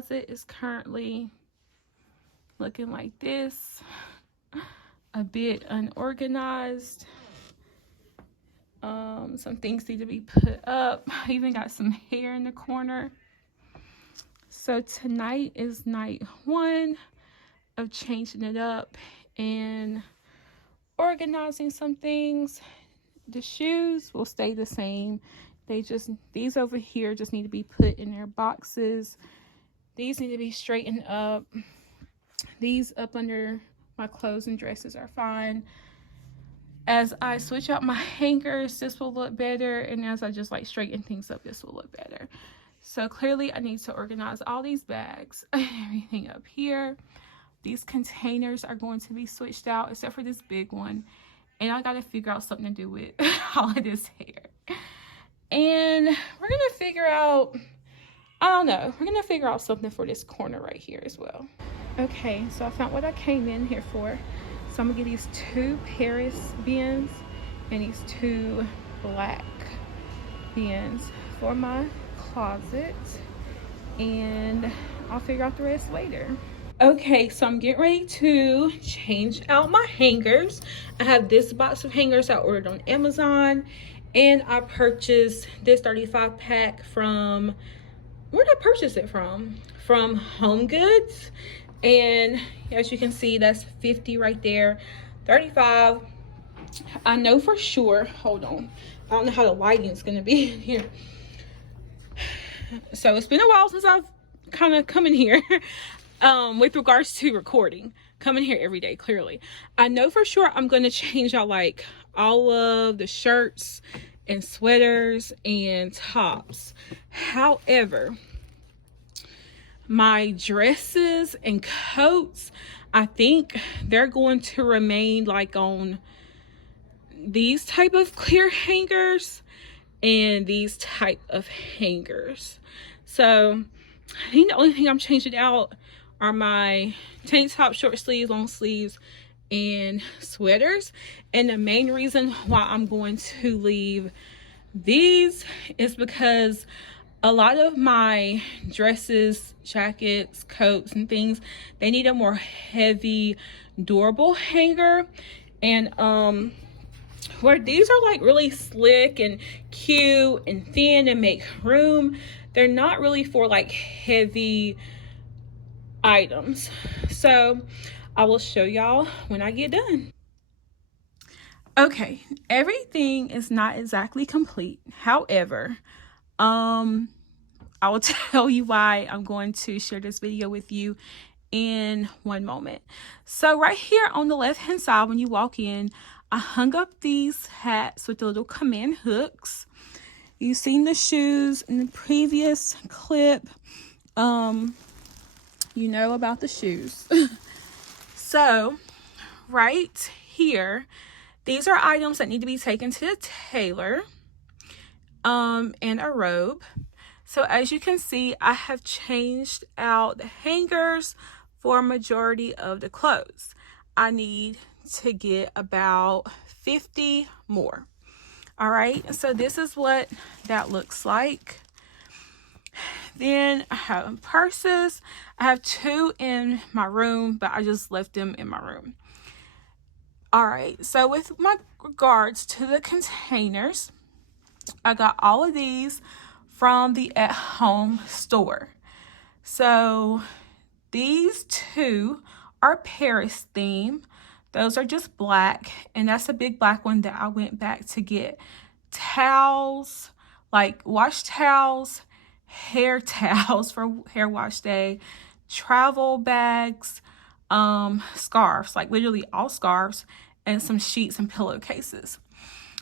closet is currently looking like this. A bit unorganized. Some things need to be put up. I even got some hair in the corner. So tonight is night 1 of changing it up and organizing some things. The shoes will stay the same. These over here just need to be put in their boxes. These need to be straightened up. These up under my clothes and dresses are fine. As I switch out my hangers, this will look better. And as I just like straighten things up, this will look better. So clearly I need to organize all these bags and everything up here. These containers are going to be switched out except for this big one. And I got to figure out something to do with all of this hair. And we're going to figure out, I don't know, we're going to figure out something for this corner right here as well. Okay, so I found what I came in here for. So I'm going to get these 2 Paris bins and these 2 black bins for my closet. And I'll figure out the rest later. Okay, so I'm getting ready to change out my hangers. I have this box of hangers I ordered on Amazon. And I purchased this 35 pack from, where did I purchase it from? From Home Goods. And as you can see, that's 50 right there, 35. I know for sure, hold on, I don't know how the lighting is going to be in here. So it's been a while since I've kind of come in here with regards to recording. Coming here every day, clearly. I know for sure I'm going to change out like all of the shirts and sweaters and tops. However, my dresses and coats, I think they're going to remain like on these type of clear hangers and these type of hangers. So I think the only thing I'm changing out are my tank top, short sleeves, long sleeves, and sweaters. And the main reason why I'm going to leave these is because a lot of my dresses, jackets, coats, and things, they need a more heavy, durable hanger. And where these are like really slick and cute and thin and make room, they're not really for like heavy items. So I will show y'all when I get done. Okay, everything is not exactly complete. However, I will tell you why I'm going to share this video with you in one moment. So right here on the left hand side, when you walk in, I hung up these hats with the little command hooks. You've seen the shoes in the previous clip. You know about the shoes. So right here, these are items that need to be taken to the tailor, and a robe. So as you can see, I have changed out the hangers for a majority of the clothes. I need to get about 50 more. All right, so this is what that looks like. Then I have purses. I have 2 in my room, but I just left them in my room. All right, so with my regards to the containers, I got all of these from the at-home store. So these 2 are Paris theme. Those are just black, and that's a big black one that I went back to get. Towels, like wash towels, hair towels for hair wash day, travel bags, scarves, like literally all scarves, and some sheets and pillowcases.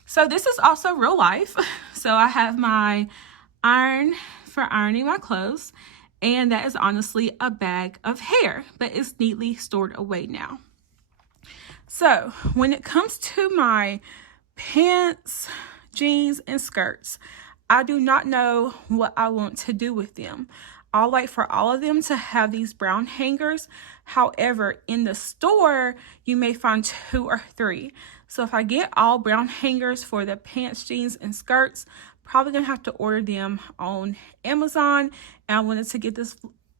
So this is also real life. So I have my iron for ironing my clothes, and that is honestly a bag of hair, but it's neatly stored away now. So when it comes to my pants, jeans, and skirts, I do not know what I want to do with them. I like for all of them to have these brown hangers. However, in the store, you may find 2 or 3. So if I get all brown hangers for the pants, jeans, and skirts, probably gonna have to order them on Amazon. And I wanted to get this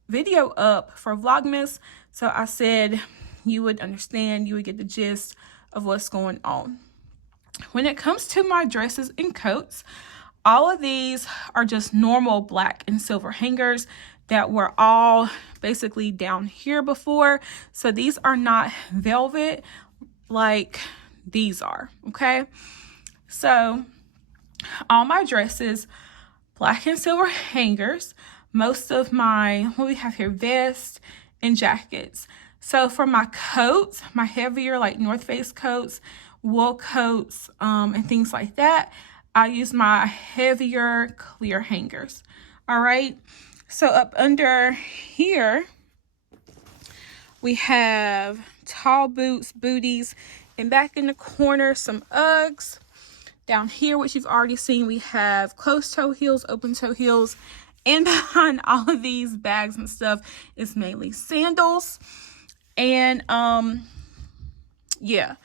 video up for Vlogmas, so I said you would understand, you would get the gist of what's going on. When it comes to my dresses and coats, all of these are just normal black and silver hangers that were all basically down here before. So these are not velvet like these are, okay? So all my dresses, black and silver hangers. Most of my, what we have here, vests and jackets. So for my coats, my heavier like North Face coats, wool coats, and things like that, I use my heavier clear hangers. All right. So up under here, we have tall boots, booties, and back in the corner, some Uggs. Down here, which you've already seen, we have closed toe heels, open toe heels, and behind all of these bags and stuff is mainly sandals. And yeah,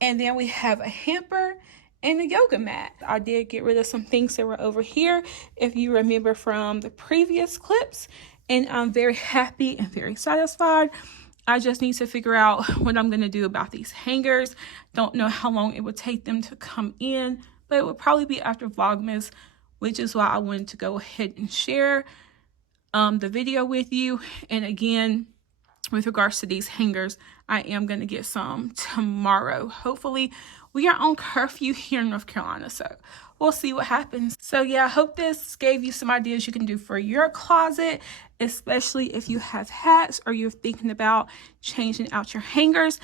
and then we have a hamper and a yoga mat. I did get rid of some things that were over here, if you remember from the previous clips, and I'm very happy and very satisfied. I just need to figure out what I'm going to do about these hangers. Don't know how long it would take them to come in, but it would probably be after Vlogmas, which is why I wanted to go ahead and share the video with you. And again, with regards to these hangers, I am going to get some tomorrow. Hopefully, we are on curfew here in North Carolina, so we'll see what happens. So yeah, I hope this gave you some ideas you can do for your closet, especially if you have hats or you're thinking about changing out your hangers.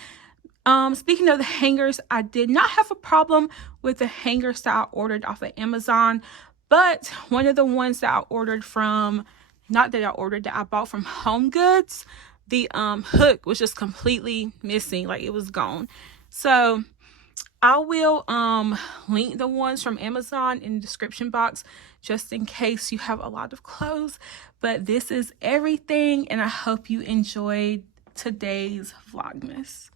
Speaking of the hangers, I did not have a problem with the hangers that I ordered off of Amazon, but one of the ones that I ordered from, not that I ordered, that I bought from Home Goods, the hook was just completely missing, like it was gone. So I will link the ones from Amazon in the description box just in case you have a lot of clothes. But this is everything, and I hope you enjoyed today's Vlogmas.